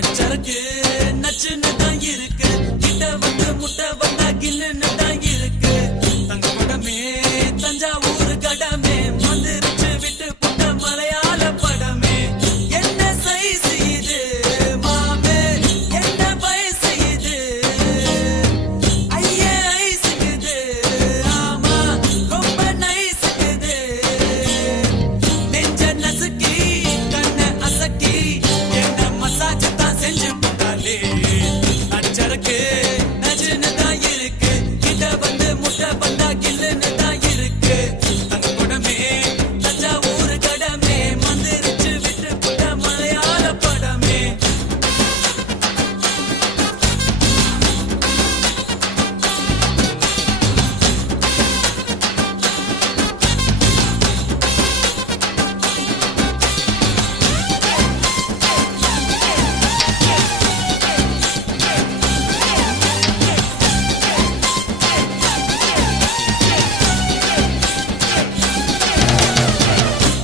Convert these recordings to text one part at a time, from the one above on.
அச்சருக்கு நச்சுன்னு தான் இருக்கு, கிட்ட வந்து முட்டை வந்தா கில்லுன்னு தான் இருக்கு. தங்க படமே தஞ்சாவூர் கடமே வந்துருச்சு விட்டு புட்ட மலையாள படமே. என்ன சைஸ் இது மாமே, என்ன வயசு இது, ஐயே ஐசுக்குது, ஆமா ரொம்ப நைசுக்குது. நெஞ்ச நசுக்கி கண்ண அசக்கி என்ன மசாஜ் தான் செஞ்சு போட்டாலே. அச்சருக்கு நச்சுன்னு தான் இருக்கு, கிட்ட வந்து முட்டை வந்தா கில்லுன்னு தான் இருக்கு. தங்க படமே தஞ்சாவூர் கடமே வந்துருச்சு விட்டு புட்ட மலையாள படமே.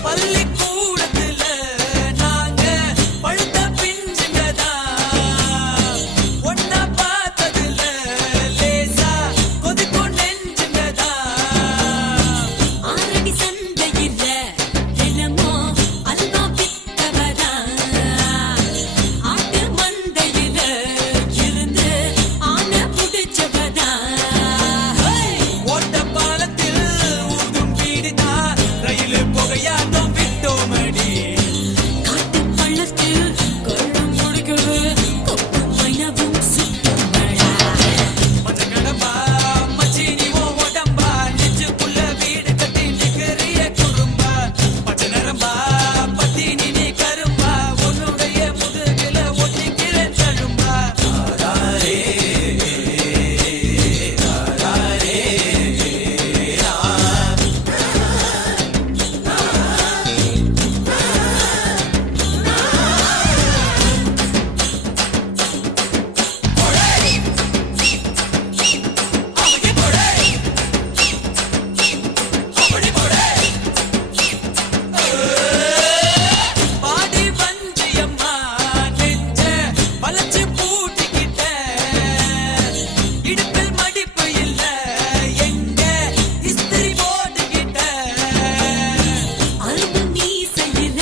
பள்ளிக்கூடத்துல நாங்க பழுத்த பிஞ்சுங்கதான், ஒன்னா பார்த்ததுல லேசா கொதிக்கும் நெஞ்சுங்கதான். ஆரடி சந்தையில தினமோ அல்வா வித்தவரா, ஆட்டு மந்தையில இருந்து ஆனை புடிச்சவரா. ஓட்ட பாலத்தில் ஊதும் பீடிதா, ரயிலு புகையாட்டம் விட்டோமடி. காட்டு பள்ளத்தில் கொள்ளும் முடிக்குது, கொப்பு மைனவும் சுத்தமடா. மஞ்ச கடம்பா மச்சி நீ ஓ உடம்பா, நெஞ்சுக்குள்ள வீடு கட்டி நிக்கிறிய குறும்பா. பச்சை நரம்பா பத்தி நீ கரும்பா, உன்னுடைய முதுகில ஒட்டிக்கிறேன் தழும்பா. பாடி வஞ்சியம்மா நெஞ்ச வளைச்சு பூட்டிக்கிட்ட, இடுப்பில் மடிப்பு இல்ல எங்க இஸ்திரி போட்டுக்கிட்ட. அரும்பு மீசையில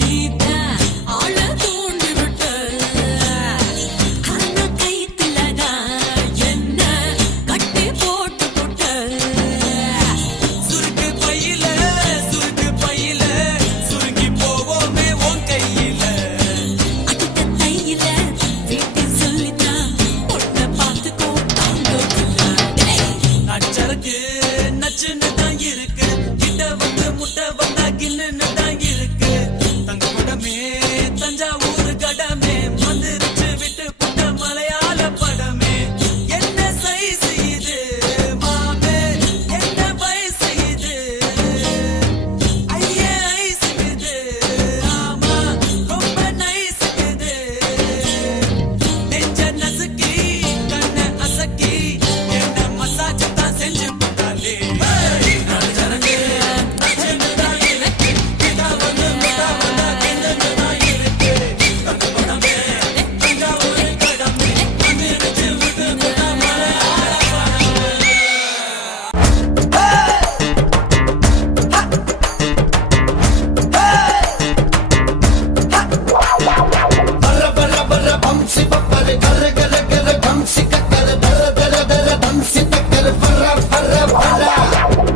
நீதான் ஆள தூண்டி விட்ட, அந்த கைத்துலதான் என்ன கட்டி போட்டு போட்ட. சுருக்கு பையில சுருங்கி போவோமே உன் கையில. அடுத்த தையில வீட்டு சொல்லித்தான் பொண்ணை பார்த்துக்கோ தாங்கக்குள்ள. அச்சருக்கு நச்சுன்னு தான் இருக்கு, கிட்ட வந்து முட்டை வந்தா கில்லுன்னு தான் இருக்கு. தங்க படமே தஞ்சாவூர் கடமே வந்துருச்சு விட்டு புட்ட மலையாள படமே. என்ன சைஸ் இது மாமே, என்ன வயசு இது, ஐயே ஐசுக்குது, ஆமா ரொம்ப நைசுக்குது. நெஞ்ச நசுக்கி கண்ண அசக்கி என்ன மசாஜ் தான் செஞ்சு போட்டாலே. அச்சருக்கு நச்சுன்னு தான் இருக்கு, கிட்ட வந்து முட்டை வந்தா கில்லுன்னு தான் இருக்கு. தங்க படமே தஞ்சாவூர் கடமே வந்துருச்சு விட்டு புட்ட மலையாள படமே. Barra barra barra bamsi bappare garre garre garre bamsi kakkare barra barra barra bamsi takkare barra barra barra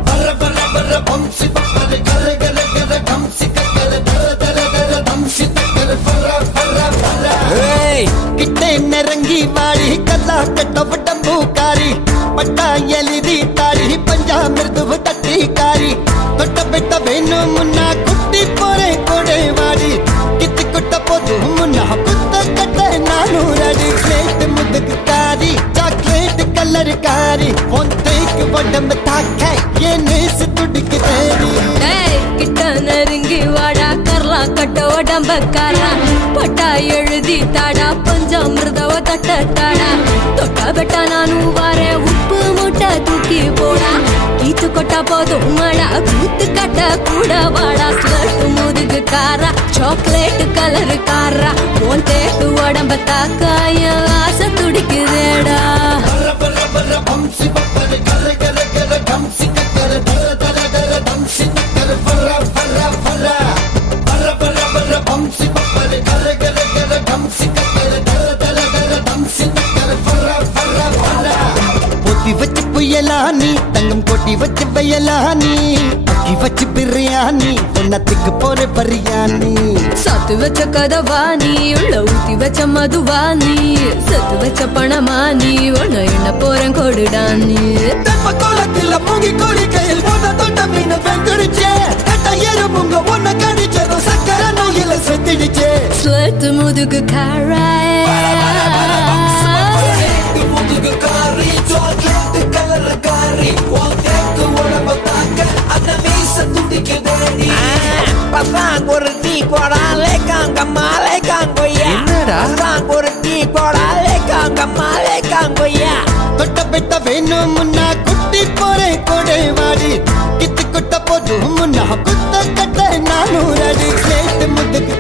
barra barra barra bamsi bappare garre garre garre bamsi kakkare barra barra barra bamsi takkare barra barra barra. Hey, kitte nerangi vaadi kalla katta vadambu kari patta yelidi tari panja mirdu tatti kari totta betta venu munna kutti pore kode vaadi kitti kutta podu munna kutta katta nanu ready plate muduk kari chocolate color kari one take vadam thakke ye nis tudik teri. ஏய் கிட்ட நெருங்கி வாடா கர்லா கட்ட உடம்பக்காரா, பட்டா எழுதி தாடா பஞ்சாமிர்தவ தட்டட்டாடா. தொட்டா பெட்டா நானும் வாரேன், உப்பு மூட்டை தூக்கி போடா. கீத்து கொட்டா போதும் மடா, கூத்து கட்ட கூட வாடா. ஸ்லட்டு முதுகு காரா சாக்லேட் கலர் காரா உன் தேக்கு உடம்ப தாக்காய ஆசை துடிக்குதேடா பர்ற பர்ற பர்ற பம்சி பப்பரு கர கர கர தம்சி கக்கர தர தர தர தம்சி கக்கர பர்ற பர்ற பர்ற பர்ற பர்ற பர்ற பம்சி பப்பரு கர கர கர தம்சி கக்கர தர தர தர தம்சி கக்கர பர்ற பர்ற பர்ற பொத்தி வச்சு புயலானி தங்கம் கொட்டி வச்சு வயலானி அக்கி வச்சு பிரியாணி பொன்னத்துக்கு போற பரியானி சத்து வச்ச கதவாணி உள்ள ஊத்தி வச்ச மதுவானி சத்து வச்ச பணமானி உன்ன என்ன போறேன் கொடுடானி தெப்ப கோலத்துல மூங்கி கோழி கையில் போன தொட்ட மீன் வெந்துடுச்சே கட்ட எறும்புங்க ஒன்ன கடிச்சதும் சக்கர நோயில செத்துடுச்சே ஸ்வெட் முதுகு காராய் முதுகு காரி சாக்லேட் கலர் காரி உன் தேக்கு உடம்ப தாக்க அந்த மீச துடிக்குதேடி பசாங் ஒரு டீ போடாலே காங்கம்மாலே காங்கொய்யா பசாங் ஒரு டீ போடாலே காங்கம்மாலே காங்கொய்யா தொட்ட பெட்ட வேணும் முன்னா குட்டி போறேன் கொடை வாடி கித்து குட்ட போதும் முன்னா குத்த கட்ட நானூறு அடி முதுகு